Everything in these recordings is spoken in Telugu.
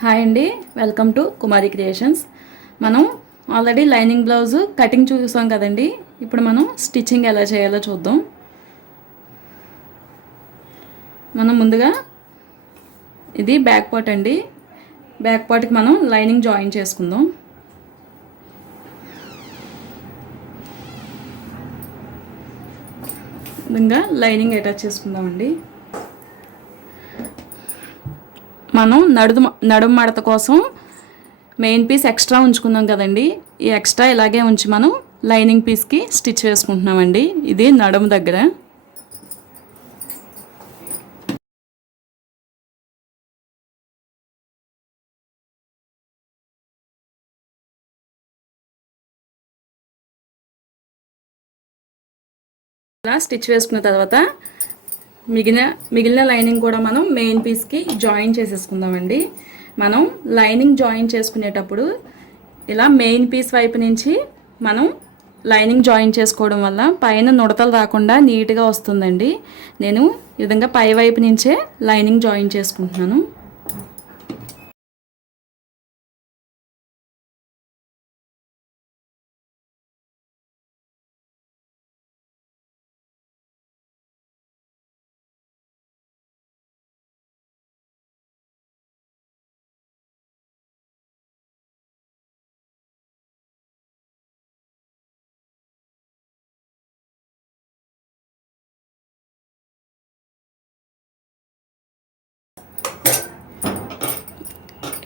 హాయ్ అండి. Welcome to Kumari creations. మనం ఆల్రెడీ లైనింగ్ బ్లౌజ్ కటింగ్ చూసాం కదండి. ఇప్పుడు మనం స్టిచ్చింగ్ ఎలా చేయాలో చూద్దాం. మనం ముందుగా ఇది బ్యాక్ పార్ట్ అండి. బ్యాక్ పార్ట్కి మనం లైనింగ్ జాయిన్ చేసుకుందాం. ముందుగా లైనింగ్ అటాచ్ చేసుకుందామండి. మనం నడుము నడుము మడత కోసం మెయిన్ పీస్ ఎక్స్ట్రా ఉంచుకుందాం కదండి. ఈ ఎక్స్ట్రా ఇలాగే ఉంచి మనం లైనింగ్ పీస్కి స్టిచ్ వేసుకుంటున్నామండి ఇది నడుము దగ్గర. ఇలా స్టిచ్ వేసుకున్న తర్వాత మిగిలిన మిగిలిన లైనింగ్ కూడా మనం మెయిన్ పీస్కి జాయిన్ చేసేసుకుందామండి. మనం లైనింగ్ జాయిన్ చేసుకునేటప్పుడు ఇలా మెయిన్ పీస్ వైపు నుంచి మనం లైనింగ్ జాయిన్ చేసుకోవడం వల్ల పైన నుడతలు రాకుండా నీట్గా వస్తుందండి. నేను ఈ విధంగా పై వైపు నుంచే లైనింగ్ జాయిన్ చేసుకుంటున్నాను.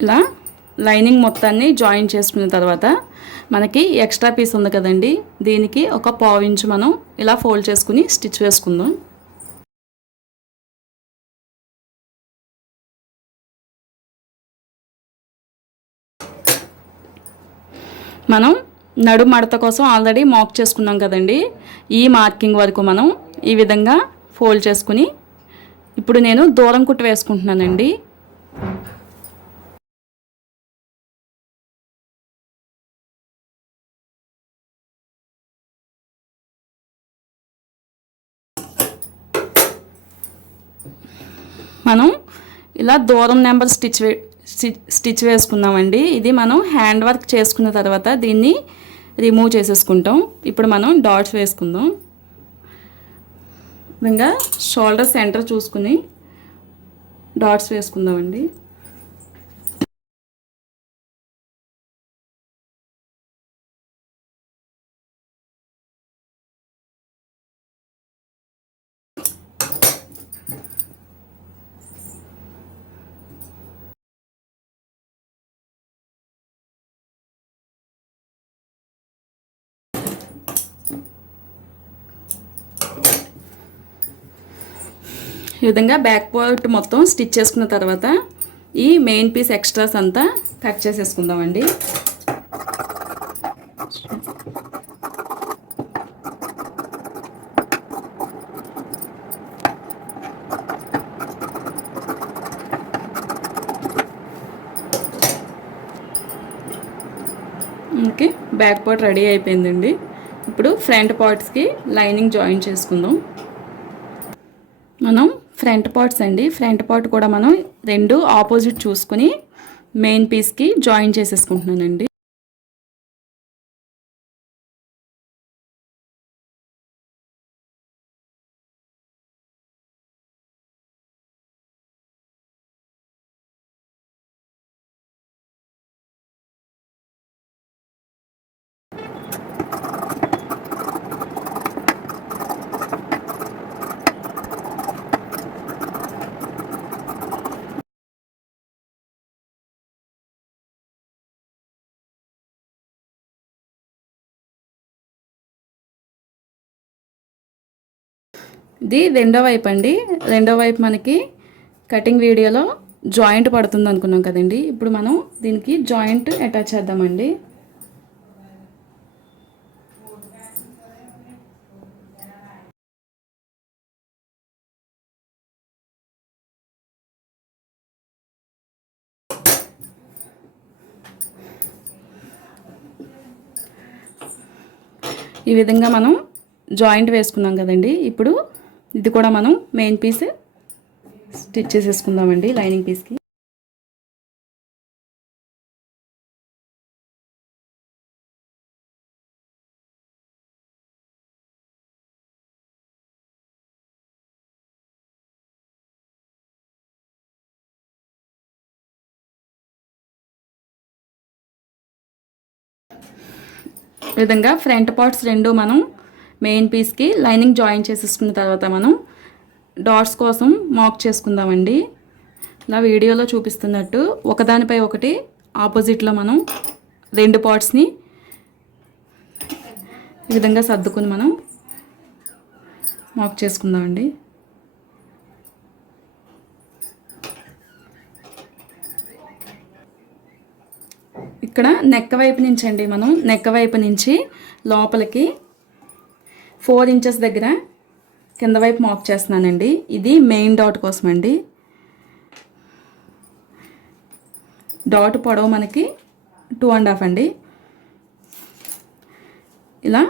ఇలా లైనింగ్ మొత్తాన్ని జాయిన్ చేసుకున్న తర్వాత మనకి ఎక్స్ట్రా పీస్ ఉంది కదండి దీనికి ఒక పావు ఇంచు మనం ఇలా ఫోల్డ్ చేసుకుని స్టిచ్ వేసుకుందాం. మనం నడు మడత కోసం ఆల్రెడీ మాక్ చేసుకున్నాం కదండి ఈ మార్కింగ్ వరకు మనం ఈ విధంగా ఫోల్డ్ చేసుకుని ఇప్పుడు నేను దూరం కుట్టు వేసుకుంటున్నానండి. మనం ఇలా దూరం నెంబర్ స్టిచ్ స్టిచ్ వేసుకుందామండి. ఇది మనం హ్యాండ్ వర్క్ చేసుకున్న తర్వాత దీన్ని రిమూవ్ చేసేసుకుంటాం. ఇప్పుడు మనం డాట్స్ వేసుకుందాం. విధంగా షోల్డర్ సెంటర్ చూసుకుని డాట్స్ వేసుకుందామండి. ఈ విధంగా బ్యాక్ పార్ట్ మొత్తం స్టిచ్ చేసుకున్న తర్వాత ఈ మెయిన్ పీస్ ఎక్స్ట్రాస్ అంతా కట్ చేసేసుకుందామండి. ఓకే బ్యాక్ పార్ట్ రెడీ అయిపోయిందండి. ఇప్పుడు ఫ్రంట్ పార్ట్స్కి లైనింగ్ జాయిన్ చేసుకుందాం. మనం ఫ్రంట్ పార్ట్స్ అండి. ఫ్రంట్ పార్ట్ కూడా మనం రెండు ఆపోజిట్ చూసుకుని మెయిన్ పీస్కి జాయిన్ చేసేసుకుంటున్నానండి. ఇది రెండో వైపు అండి. రెండో వైపు మనకి కటింగ్ వీడియోలో జాయింట్ పడుతుంది అనుకున్నాం కదండి. ఇప్పుడు మనం దీనికి జాయింట్ అటాచ్ చేద్దామండి. ఈ విధంగా మనం జాయింట్ వేసుకున్నాం కదండి. ఇప్పుడు ఇది కూడా మనం మెయిన్ పీస్ స్టిచ్ చేసేసుకుందామండి లైనింగ్ పీస్కి విధంగా ఫ్రంట్ పార్ట్స్ రెండు మనం మెయిన్ పీస్కి లైనింగ్ జాయిన్ చేసేసుకున్న తర్వాత మనం డాట్స్ కోసం మాక్ చేసుకుందామండి. ఇలా వీడియోలో చూపిస్తున్నట్టు ఒకదానిపై ఒకటి ఆపోజిట్లో మనం రెండు పార్ట్స్ని ఈ విధంగా సర్దుకుని మనం మాక్ చేసుకుందామండి. ఇక్కడ నెక్క వైపు నుంచి అండి మనం. నెక్క వైపు నుంచి లోపలికి ఫోర్ ఇంచెస్ దగ్గర కింద వైపు మాక్ చేస్తున్నానండి. ఇది మెయిన్ డాట్ కోసం అండి డాట్ పొడవు మనకి టూ అండ్ హాఫ్ అండి. ఇలా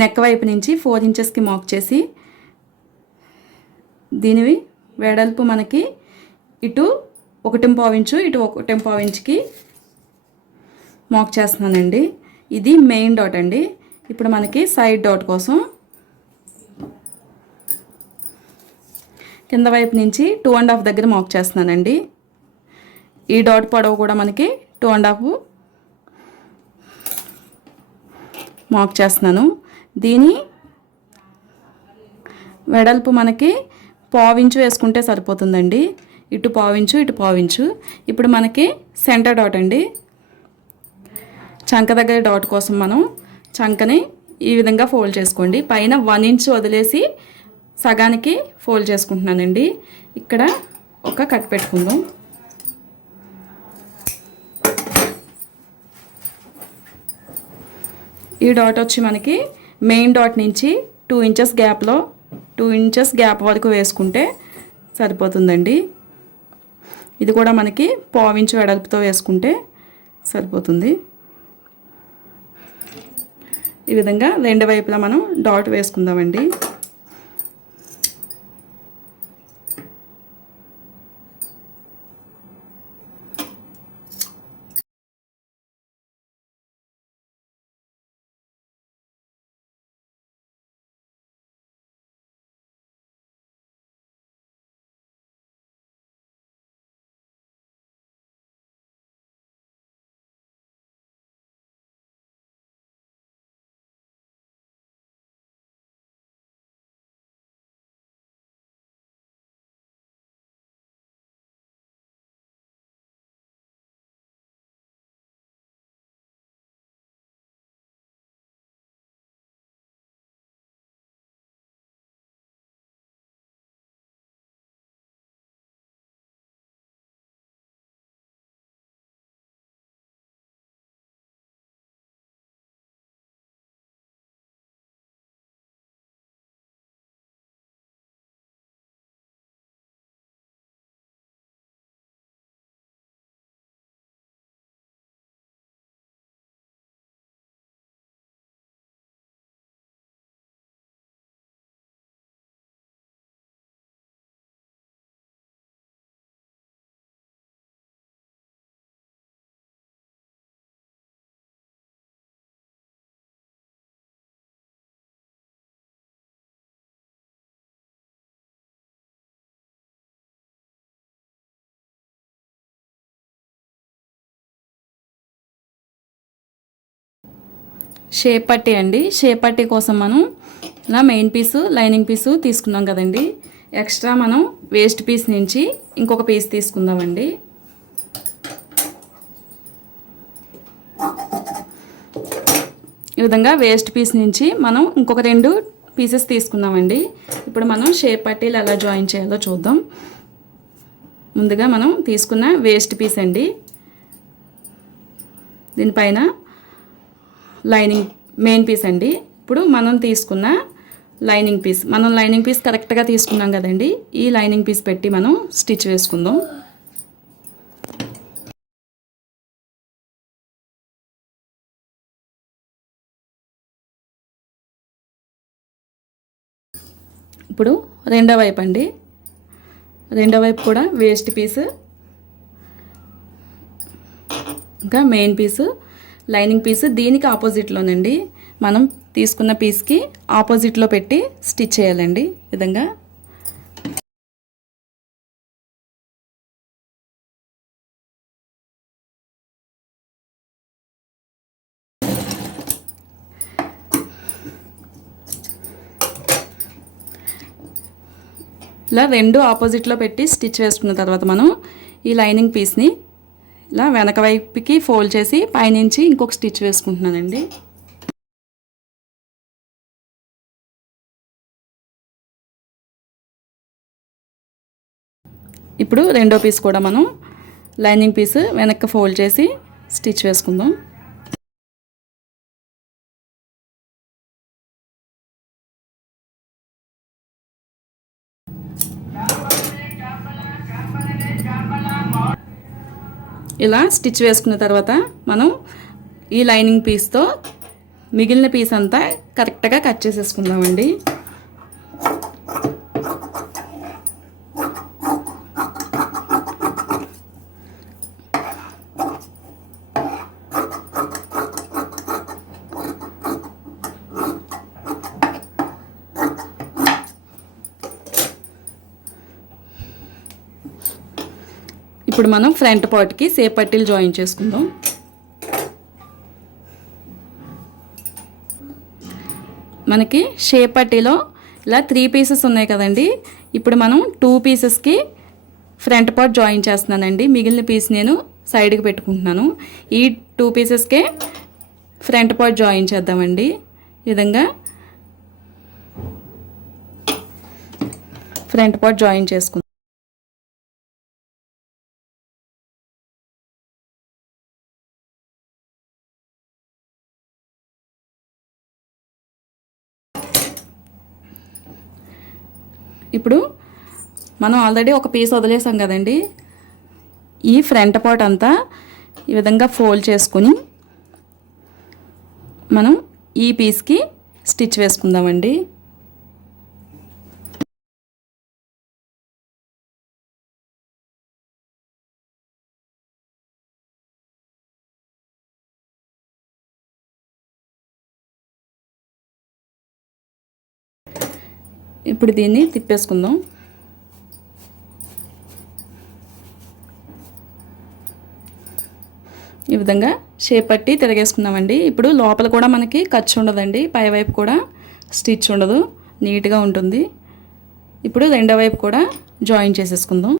నెక్ వైపు నుంచి ఫోర్ ఇంచెస్కి మాక్ చేసి దీనివి వెడల్పు మనకి ఇటు ఒకటి ఇంచు ఇటు ఒకటి ఇంచుకి మాక్ చేస్తున్నానండి. ఇది మెయిన్ డాట్ అండి. ఇప్పుడు మనకి సైడ్ డాట్ కోసం కింద వైపు నుంచి టూ అండ్ హాఫ్ దగ్గర మాక్ చేస్తున్నానండి. ఈ డాట్ పొడవు కూడా మనకి టూ అండ్ హాఫ్ మాక్ చేస్తున్నాను. దీని వెడల్పు మనకి పావించు వేసుకుంటే సరిపోతుందండి. ఇటు పావించు ఇటు పావించు ఇప్పుడు మనకి సెంటర్ డాట్ అండి. చంక దగ్గర డాట్ కోసం మనం చంకని ఈ విధంగా ఫోల్డ్ చేసుకోండి. పైన వన్ ఇంచ్ వదిలేసి సగానికి ఫోల్డ్ చేసుకుంటున్నానండి. ఇక్కడ ఒక కట్ పెట్టుకుందాం. ఈ డాట్ వచ్చి మనకి మెయిన్ డాట్ నుంచి టూ ఇంచెస్ గ్యాప్లో టూ ఇంచెస్ గ్యాప్ వరకు వేసుకుంటే సరిపోతుందండి. ఇది కూడా మనకి పావించు వెడల్పుతో వేసుకుంటే సరిపోతుంది. ఈ విధంగా రెండు వైపులా మనం డాట్ వేసుకుందామండి. షేప్ పట్టీ అండి. షేప్ పట్టీ కోసం మనం ఇలా మెయిన్ పీసు లైనింగ్ పీసు తీసుకున్నాం కదండి. ఎక్స్ట్రా మనం వేస్ట్ పీస్ నుంచి ఇంకొక పీస్ తీసుకుందామండి. ఈ విధంగా వేస్ట్ పీస్ నుంచి మనం ఇంకొక రెండు పీసెస్ తీసుకుందామండి. ఇప్పుడు మనం షేప్ పట్టీలు ఎలా జాయిన్ చేయాలో చూద్దాం. ముందుగా మనం తీసుకున్న వేస్ట్ పీస్ అండి. దీనిపైన లైనింగ్ మెయిన్ పీస్ అండి. ఇప్పుడు మనం తీసుకున్న లైనింగ్ పీస్ మనం లైనింగ్ పీస్ కరెక్ట్గా తీసుకున్నాం కదండి. ఈ లైనింగ్ పీస్ పెట్టి మనం స్టిచ్ వేసుకుందాం. ఇప్పుడు రెండో వైపు అండి. రెండో వైపు కూడా వేస్ట్ పీస్ ఇంకా మెయిన్ పీసు లైనింగ్ పీస్ దీనికి ఆపోజిట్లోనండి. మనం తీసుకున్న పీస్కి ఆపోజిట్లో పెట్టి స్టిచ్ చేయాలండి. విధంగా. ఇలా రెండు ఆపోజిట్లో పెట్టి స్టిచ్ వేసుకున్న తర్వాత మనం ఈ లైనింగ్ పీస్ని ఇలా వెనక వైపుకి ఫోల్డ్ చేసి పైనుంచి ఇంకొక స్టిచ్ వేసుకుంటున్నానండి. ఇప్పుడు రెండో పీస్ కూడా మనం లైనింగ్ పీస్ వెనక్కి ఫోల్డ్ చేసి స్టిచ్ వేసుకుందాం. ఇలా స్టిచ్ వేసుకున్న తర్వాత మనం ఈ లైనింగ్ పీస్తో మిగిలిన పీస్ అంతా కరెక్ట్గా కట్ చేసేసుకుందామండి. ఇప్పుడు మనం ఫ్రంట్ పార్ట్కి సేప్ పట్టీలు జాయిన్ చేసుకుందాం. మనకి షేప్ పట్టీలో ఇలా త్రీ పీసెస్ ఉన్నాయి కదండి. ఇప్పుడు మనం టూ పీసెస్కి ఫ్రంట్ పార్ట్ జాయిన్ చేస్తున్నానండి. మిగిలిన పీస్ నేను సైడ్కి పెట్టుకుంటున్నాను. ఈ టూ పీసెస్కే ఫ్రంట్ పార్ట్ జాయిన్ చేద్దామండి. ఈ విధంగా ఫ్రంట్ పార్ట్ జాయిన్ చేసుకుందాం. ఇప్పుడు మనం ఆల్రెడీ ఒక పీస్ వదిలేసాం కదండి. ఈ ఫ్రంట్ పార్ట్ అంతా ఈ విధంగా ఫోల్డ్ చేసుకుని మనం ఈ పీస్కి స్టిచ్ వేసుకుందామండి. ఇప్పుడు దీన్ని తిప్పేసుకుందాం. ఈ విధంగా షేప్ పట్టి తిరగేసుకున్నామండి ఇప్పుడు లోపల కూడా మనకి ఖర్చు ఉండదండి. పైవైపు కూడా స్టిచ్ ఉండదు. నీట్గా ఉంటుంది. ఇప్పుడు రెండో వైపు కూడా జాయిన్ చేసేసుకుందాం.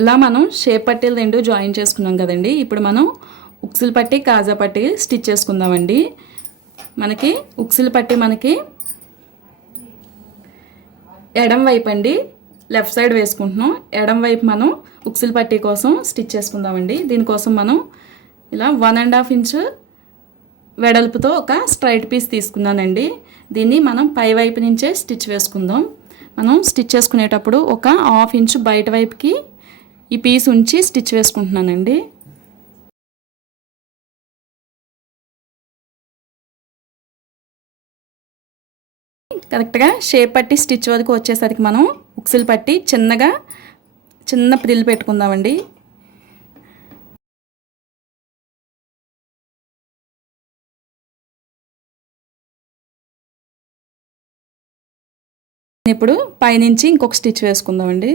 ఇలా మనం షేప్ పట్టీలు రెండు జాయిన్ చేసుకున్నాం కదండి. ఇప్పుడు మనం ఉక్సులు పట్టి కాజా పట్టి స్టిచ్ చేసుకుందామండి. మనకి ఉక్సిల్ పట్టి మనకి ఎడం వైపు అండి లెఫ్ట్ సైడ్ వేసుకుంటున్నాం. ఎడం వైపు మనం ఉక్సిల్ పట్టి కోసం స్టిచ్ చేసుకుందామండి. దీనికోసం మనం ఇలా వన్ అండ్ హాఫ్ ఇంచ్ వెడల్పుతో ఒక స్ట్రైట్ పీస్ తీసుకున్నానండి. దీన్ని మనం పై వైపు నుంచే స్టిచ్ వేసుకుందాం. మనం స్టిచ్ చేసుకునేటప్పుడు ఒక హాఫ్ ఇంచ్ బయట వైపుకి ఈ పీస్ ఉంచి స్టిచ్ వేసుకుంటున్నానండి. కరెక్ట్గా షేప్ పట్టి స్టిచ్ వరకు వచ్చేసరికి మనం ఉక్సులు పట్టి చిన్నగా చిన్న ప్రిల్ పెట్టుకుందామండి. ఇప్పుడు పైనుంచి ఇంకొక స్టిచ్ వేసుకుందామండి.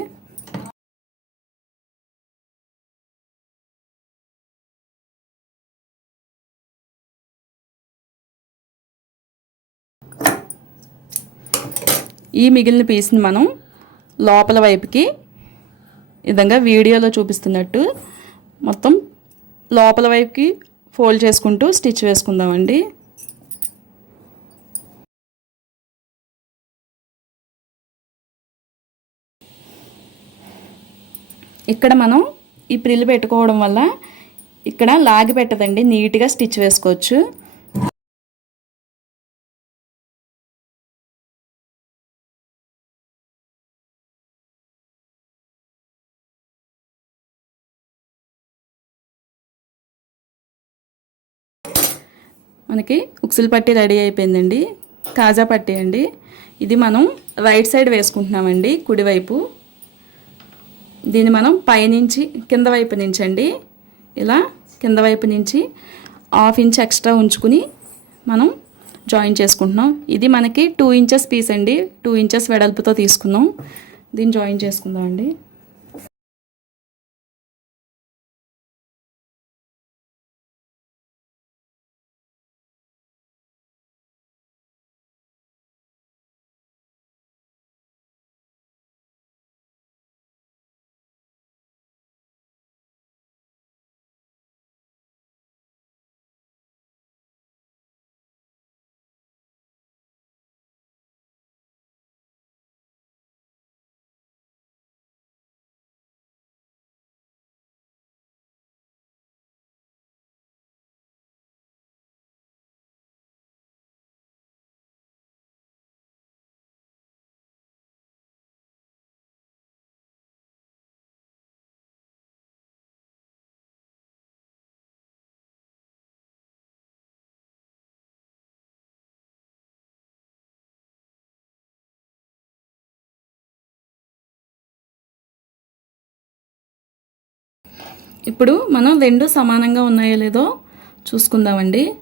ఈ మిగిలిన పీస్ని మనం లోపల వైపుకి విధంగా వీడియోలో చూపిస్తున్నట్టు మొత్తం లోపల వైపుకి ఫోల్డ్ చేసుకుంటూ స్టిచ్ వేసుకుందామండి. ఇక్కడ మనం ఈ ప్రిల్ పెట్టుకోవడం వల్ల ఇక్కడ లాగి పెట్టదండి నీట్గా స్టిచ్ వేసుకోవచ్చు. మనకి ఉక్సులు పట్టి రెడీ అయిపోయిందండి. కాజా పట్టి అండి. ఇది మనం రైట్ సైడ్ వేసుకుంటున్నామండి కుడివైపు దీన్ని మనం పైనుంచి కింద వైపు నుంచి అండి. ఇలా కింద వైపు నుంచి హాఫ్ ఇంచ్ ఎక్స్ట్రా ఉంచుకుని మనం జాయిన్ చేసుకుంటున్నాం. ఇది మనకి టూ ఇంచెస్ పీస్ అండి. టూ ఇంచెస్ వెడల్పుతో తీసుకున్నాం. దీన్ని జాయిన్ చేసుకుందాం అండి. ఇప్పుడు మనం రెండు సమానంగా ఉన్నాయో లేదో చూసుకుందామండి.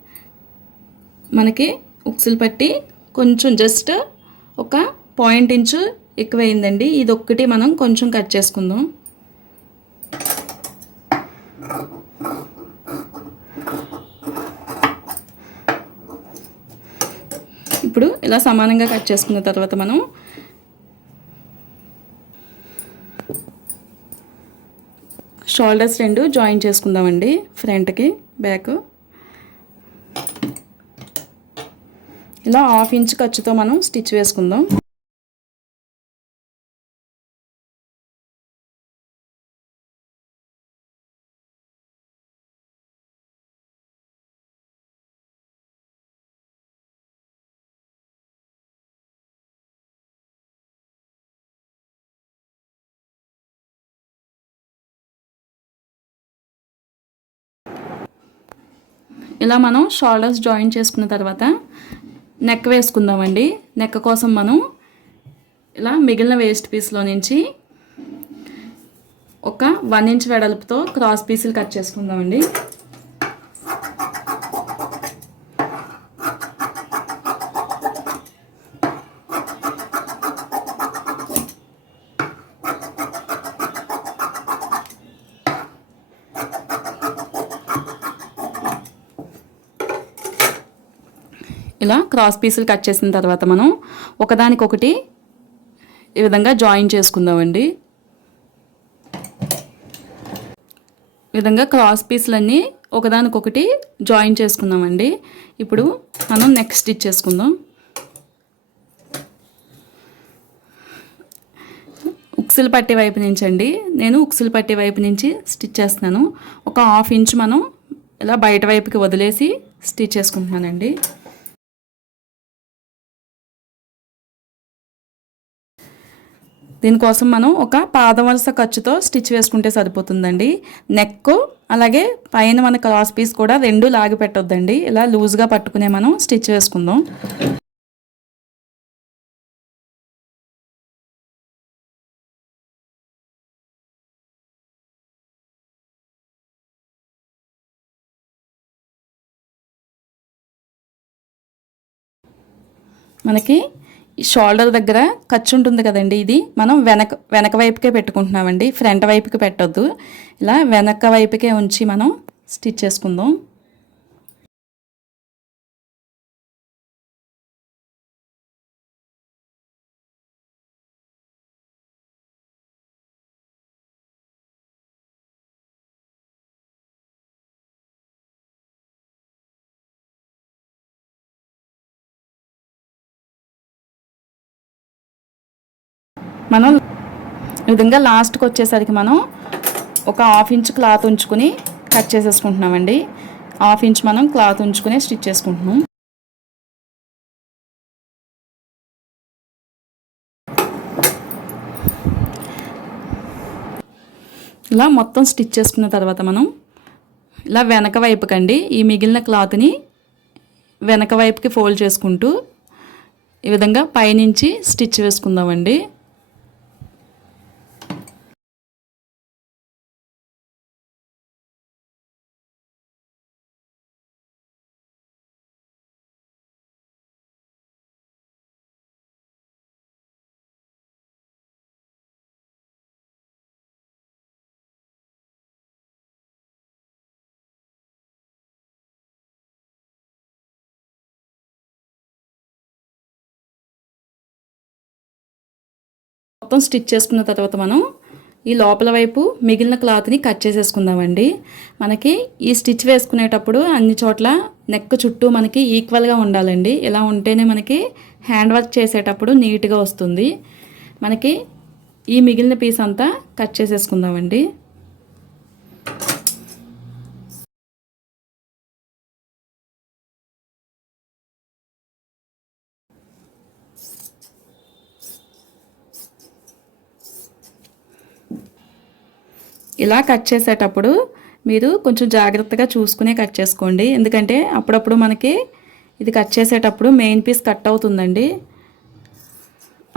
మనకి ఉక్సులు పట్టి కొంచెం జస్ట్ ఒక పాయింట్ ఇంచు ఎక్కువైందండి. ఇది ఒక్కటి మనం కొంచెం కట్ చేసుకుందాం. ఇప్పుడు ఇలా సమానంగా కట్ చేసుకున్న తర్వాత మనం షోల్డర్స్ రెండు జాయిన్ చేసుకుందామండి ఫ్రంట్కి బ్యాక్. ఇలా హాఫ్ ఇంచ్ ఖర్చుతో మనం స్టిచ్ వేసుకుందాం. ఇలా మనం షోల్డర్స్ జాయిన్ చేసుకున్న తర్వాత నెక్ వేసుకుందామండి. నెక్ కోసం మనం ఇలా మిగిలిన వేస్ట్ పీస్లో నుంచి ఒక వన్ ఇంచ్ వెడల్పుతో క్రాస్ పీసులు కట్ చేసుకుందామండి ఇలా క్రాస్ పీసులు కట్ చేసిన తర్వాత మనం ఒకదానికొకటి ఈ విధంగా జాయిన్ చేసుకుందామండి. ఈ విధంగా క్రాస్ పీసులన్నీ ఒకదానికొకటి జాయిన్ చేసుకుందామండి. ఇప్పుడు మనం నెక్స్ట్ స్టిచ్ చేసుకుందాం ఉక్సులు పట్టే వైపు నుంచి అండి. నేను ఉక్సులు పట్టే వైపు నుంచి స్టిచ్ చేస్తున్నాను. ఒక హాఫ్ ఇంచ్ మనం ఇలా బయట వైపుకి వదిలేసి స్టిచ్ చేసుకుంటున్నానండి. దీనికోసం మనం ఒక పాదవలస ఖర్చుతో స్టిచ్ వేసుకుంటే సరిపోతుందండి. నెక్ అలాగే పైన మన క్రాస్ పీస్ కూడా రెండు లాగి పెట్టొద్దండి. ఇలా లూజ్గా పట్టుకునే మనం స్టిచ్ వేసుకుందాం. మనకి షోల్డర్ దగ్గర ఖర్చు ఉంటుంది కదండి ఇది. మనం వెనక వెనక వైపుకే పెట్టుకుంటున్నామండి. ఫ్రంట్ వైపుకి పెట్టొద్దు. ఇలా వెనక వైపుకే ఉంచి మనం స్టిచ్ చేసుకుందాం. మనం ఈ విధంగా లాస్ట్కి వచ్చేసరికి మనం ఒక హాఫ్ ఇంచ్ క్లాత్ ఉంచుకుని కట్ చేసేసుకుంటున్నామండి. హాఫ్ ఇంచ్ మనం క్లాత్ ఉంచుకుని స్టిచ్ చేసుకుంటున్నాం. ఇలా మొత్తం స్టిచ్ చేసుకున్న తర్వాత మనం ఇలా వెనక వైపుకండి ఈ మిగిలిన క్లాత్ని వెనక వైపుకి ఫోల్డ్ చేసుకుంటూ ఈ విధంగా పైనుంచి స్టిచ్ వేసుకుందామండి. మొత్తం స్టిచ్ చేసుకున్న తర్వాత మనం ఈ లోపల వైపు మిగిలిన క్లాత్ని కట్ చేసేసుకుందామండి. మనకి ఈ స్టిచ్ వేసుకునేటప్పుడు అన్ని చోట్ల నెక్ చుట్టూ మనకి ఈక్వల్గా ఉండాలండి. ఇలా ఉంటేనే మనకి హ్యాండ్ వర్క్ చేసేటప్పుడు నీట్గా వస్తుంది. మనకి ఈ మిగిలిన పీస్ అంతా కట్ చేసేసుకుందామండి. ఇలా కట్ చేసేటప్పుడు మీరు కొంచెం జాగ్రత్తగా చూసుకునే కట్ చేసుకోండి. ఎందుకంటే అప్పుడప్పుడు మనకి ఇది కట్ చేసేటప్పుడు మెయిన్ పీస్ కట్ అవుతుందండి.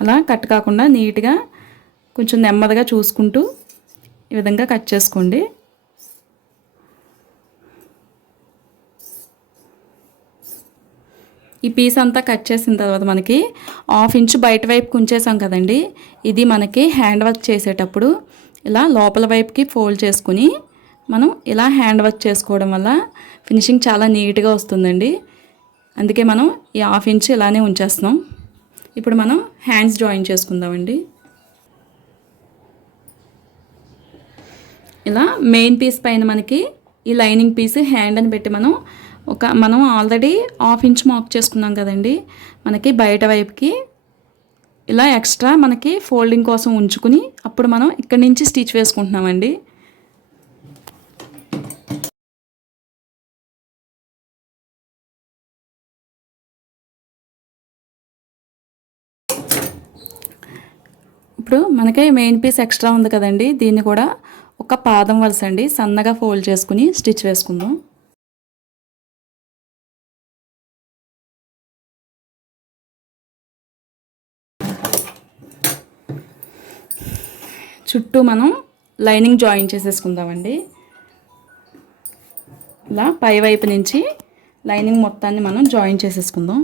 అలా కట్ కాకుండా నీట్గా కొంచెం నెమ్మదిగా చూసుకుంటూ ఈ విధంగా కట్ చేసుకోండి. ఈ పీస్ అంతా కట్ చేసిన తర్వాత మనకి హాఫ్ ఇంచ్ బయట వైపుకి ఉంచేసాం కదండి. ఇది మనకి హ్యాండ్ వర్క్ చేసేటప్పుడు ఇలా లోపల వైపుకి ఫోల్డ్ చేసుకుని మనం ఇలా హ్యాండ్ వర్క్ చేసుకోవడం వల్ల ఫినిషింగ్ చాలా నీట్గా వస్తుందండి. అందుకే మనం ఈ హాఫ్ ఇంచ్ ఇలానే ఉంచేస్తున్నాం. ఇప్పుడు మనం హ్యాండ్స్ జాయిన్ చేసుకుందామండి. ఇలా మెయిన్ పీస్ పైన మనకి ఈ లైనింగ్ పీస్ హ్యాండ్ అని పెట్టి మనం ఒక మనం ఆల్రెడీ హాఫ్ ఇంచ్ మార్క్ చేసుకున్నాం కదండి. మనకి బయట వైపుకి ఇలా ఎక్స్ట్రా మనకి ఫోల్డింగ్ కోసం ఉంచుకుని అప్పుడు మనం ఇక్కడి నుంచి స్టిచ్ వేసుకుంటున్నామండి. ఇప్పుడు మనకి మెయిన్ పీస్ ఎక్స్ట్రా ఉంది కదండి. దీన్ని కూడా ఒక పాదం వలసండి అండి. సన్నగా ఫోల్డ్ చేసుకుని స్టిచ్ వేసుకుందాం. చుట్టూ మనం లైనింగ్ జాయిన్ చేసేసుకుందామండి. ఇలా పై వైపు నుంచి లైనింగ్ మొత్తాన్ని మనం జాయిన్ చేసేసుకుందాం.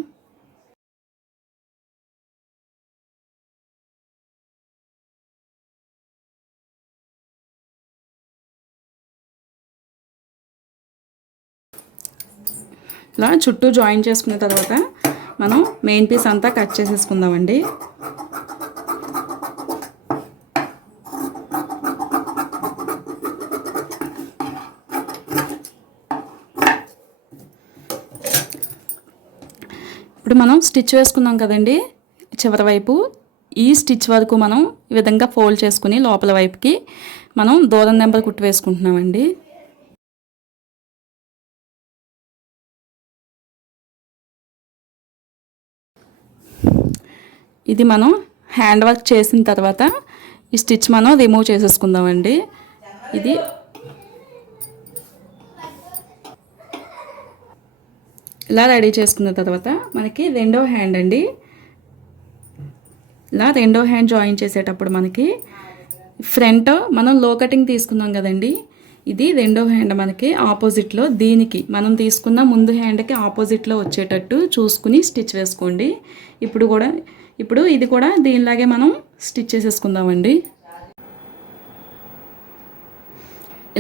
ఇలా చుట్టూ జాయిన్ చేసుకున్న తర్వాత మనం మెయిన్ పీస్ అంతా కట్ చేసేసుకుందామండి. ఇప్పుడు మనం స్టిచ్ వేసుకున్నాం కదండి. చివరి వైపు ఈ స్టిచ్ వరకు మనం ఈ విధంగా ఫోల్డ్ చేసుకుని లోపల వైపుకి మనం దూరం నెంబర్ కుట్టు వేసుకుంటున్నామండి. ఇది మనం హ్యాండ్ వర్క్ చేసిన తర్వాత ఈ స్టిచ్ మనం రిమూవ్ చేసేసుకుందామండి. ఇది ఇలా రెడీ చేసుకున్న తర్వాత మనకి రెండో హ్యాండ్ అండి. ఇలా రెండో హ్యాండ్ జాయిన్ చేసేటప్పుడు మనకి ఫ్రంట్ మనం లో కటింగ్ తీసుకున్నాం కదండి. ఇది రెండో హ్యాండ్ మనకి ఆపోజిట్లో దీనికి మనం తీసుకున్న ముందు హ్యాండ్కి ఆపోజిట్లో వచ్చేటట్టు చూసుకుని స్టిచ్ వేసుకోండి. ఇప్పుడు కూడా ఇప్పుడు ఇది కూడా దీనిలాగే మనం స్టిచ్ చేసేసుకుందామండి.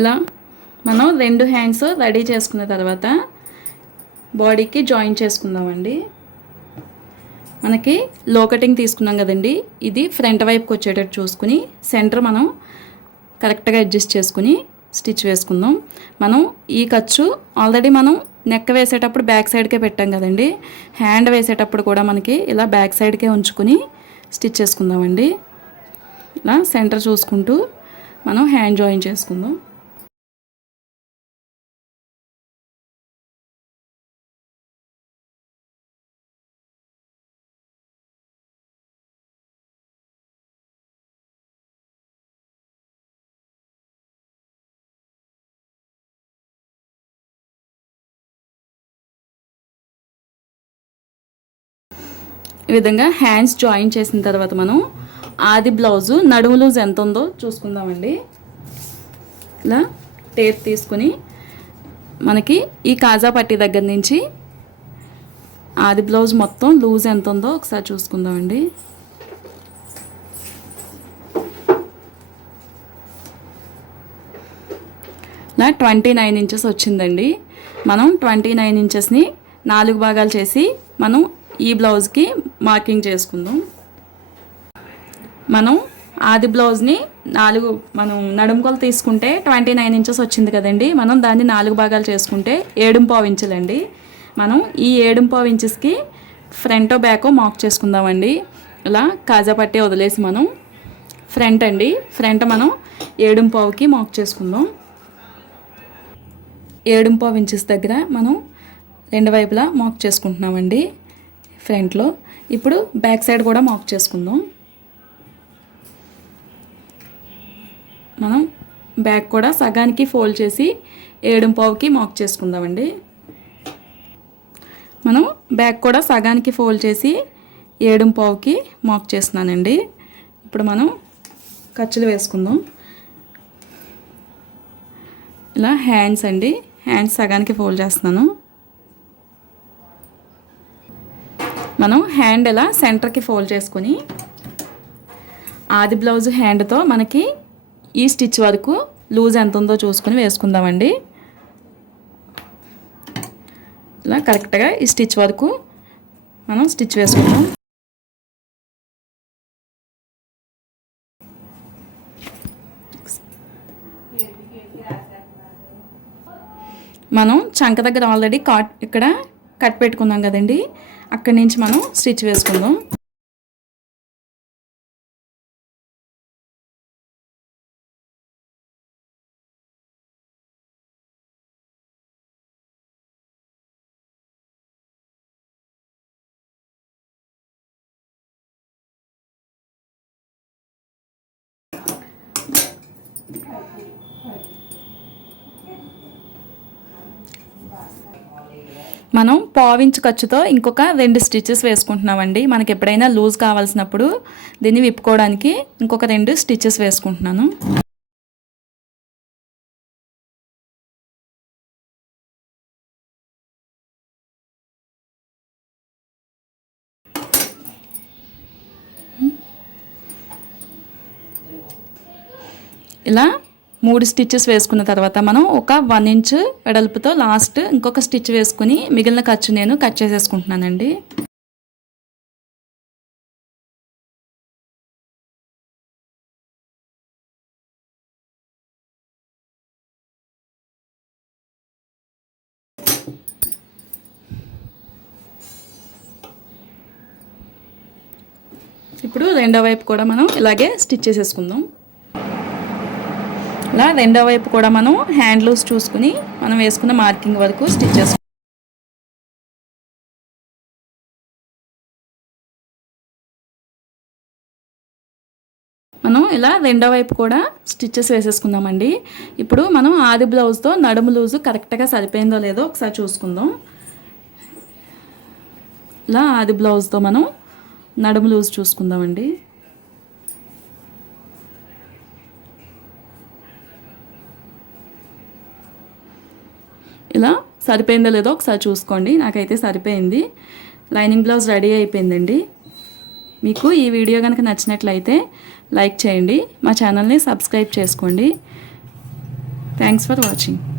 ఇలా మనం రెండు హ్యాండ్స్ రెడీ చేసుకున్న తర్వాత బాడీకి జాయిన్ చేసుకుందామండి. మనకి లో కటింగ్ తీసుకున్నాం కదండి. ఇది ఫ్రంట్ వైపుకి వచ్చేటట్టు చూసుకుని సెంటర్ మనం కరెక్ట్గా అడ్జస్ట్ చేసుకుని స్టిచ్ వేసుకుందాం. మనం ఈ ఖర్చు ఆల్రెడీ మనం నెక్ వేసేటప్పుడు బ్యాక్ సైడ్కే పెట్టాం కదండి. హ్యాండ్ వేసేటప్పుడు కూడా మనకి ఇలా బ్యాక్ సైడ్కే ఉంచుకుని స్టిచ్ చేసుకుందామండి. ఇలా సెంటర్ చూసుకుంటూ మనం హ్యాండ్ జాయిన్ చేసుకుందాం. ఈ విధంగా హ్యాండ్స్ జాయిన్ చేసిన తర్వాత మనం ఆది బ్లౌజు నడుము లూజ్ ఎంత ఉందో చూసుకుందామండి. ఇలా టేప్ తీసుకుని మనకి ఈ కాజా పట్టి దగ్గర నుంచి ఆది బ్లౌజ్ మొత్తం లూజ్ ఎంత ఉందో ఒకసారి చూసుకుందామండి. ఇలా ట్వంటీ నైన్ ఇంచెస్ వచ్చిందండి. మనం ట్వంటీ నైన్ ఇంచెస్ని నాలుగు భాగాలు చేసి మనం ఈ బ్లౌజ్కి మార్కింగ్ చేసుకుందాం. మనం ఆది బ్లౌజ్ని నాలుగు మనం నడుముకొలు తీసుకుంటే ట్వంటీ నైన్ ఇంచెస్ వచ్చింది కదండి. మనం దాన్ని నాలుగు భాగాలు చేసుకుంటే ఏడుంపావు ఇంచులండి. మనం ఈ ఏడుంపావు ఇంచెస్కి ఫ్రంట్ బ్యాక్ మాక్ చేసుకుందామండి. ఇలా కాజా పట్టి వదిలేసి మనం ఫ్రంట్ అండి. ఫ్రంట్ మనం ఏడుంపావుకి మార్క్ మాక్ చేసుకుందాం ఏడుంపావు ఇంచెస్ దగ్గర మనం రెండు వైపులా మాక్ చేసుకుంటున్నామండి. ఫ్రంట్లో. ఇప్పుడు బ్యాక్ సైడ్ కూడా మాక్ చేసుకుందాం. మనం బ్యాక్ కూడా సగానికి ఫోల్డ్ చేసి ఏడు పావుకి మాక్ చేసుకుందామండి. మనం బ్యాక్ కూడా సగానికి ఫోల్డ్ చేసి ఏడు పావుకి మాక్ చేస్తున్నానండి. ఇప్పుడు మనం ఖర్చులు వేసుకుందాం. ఇలా హ్యాండ్స్ అండి. హ్యాండ్స్ సగానికి ఫోల్డ్ చేస్తున్నాను. మనం హ్యాండ్ ఇలా సెంటర్కి ఫోల్డ్ చేసుకొని ఆది బ్లౌజ్ హ్యాండ్తో మనకి ఈ స్టిచ్ వరకు లూజ్ ఎంత ఉందో చూసుకొని వేసుకుందామండి. ఇలా కరెక్ట్గా ఈ స్టిచ్ వరకు మనం స్టిచ్ వేసుకుందాం. మనం చంక దగ్గర ఆల్రెడీ కాట్ ఇక్కడ కట్ పెట్టుకున్నాం కదండి. అక్కడి నుంచి మనం స్టిచ్ వేసుకుందాం. మనం పావించు ఖర్చుతో ఇంకొక రెండు స్టిచెస్ వేసుకుంటున్నామండి. మనకి ఎప్పుడైనా లూజ్ కావాల్సినప్పుడు దీన్ని విప్పుకోవడానికి ఇంకొక రెండు స్టిచెస్ వేసుకుంటున్నాను. ఇలా మూడు స్టిచ్చెస్ వేసుకున్న తర్వాత మనం ఒక వన్ ఇంచ్ వెడల్పుతో లాస్ట్ ఇంకొక స్టిచ్ వేసుకుని మిగిలిన ఖర్చు నేను కట్ చేసేసుకుంటున్నానండి. ఇప్పుడు రెండో వైపు కూడా మనం ఇలాగే స్టిచ్ చేసేసుకుందాం. ఇలా రెండో వైపు కూడా మనం హ్యాండ్ లూస్ చూసుకుని మనం వేసుకున్న మార్కింగ్ వరకు స్టిచ్ చేసుకుంటాం మనం ఇలా రెండో వైపు కూడా స్టిచ్చెస్ వేసేసుకుందామండి. ఇప్పుడు మనం ఆది బ్లౌజ్తో నడుము లూజు కరెక్ట్గా సరిపోయిందో లేదో ఒకసారి చూసుకుందాం. ఇలా ఆది బ్లౌజ్తో మనం నడుము లూజ్ చూసుకుందామండి. ఇలా సరిపోయిందో లేదో ఒకసారి చూసుకోండి. నాకైతే సరిపోయింది. లైనింగ్ బ్లౌజ్ రెడీ అయిపోయిందండి. మీకు ఈ వీడియో కనుక నచ్చినట్లయితే లైక్ చేయండి. మా ఛానల్ని సబ్స్క్రైబ్ చేసుకోండి. Thanks for watching.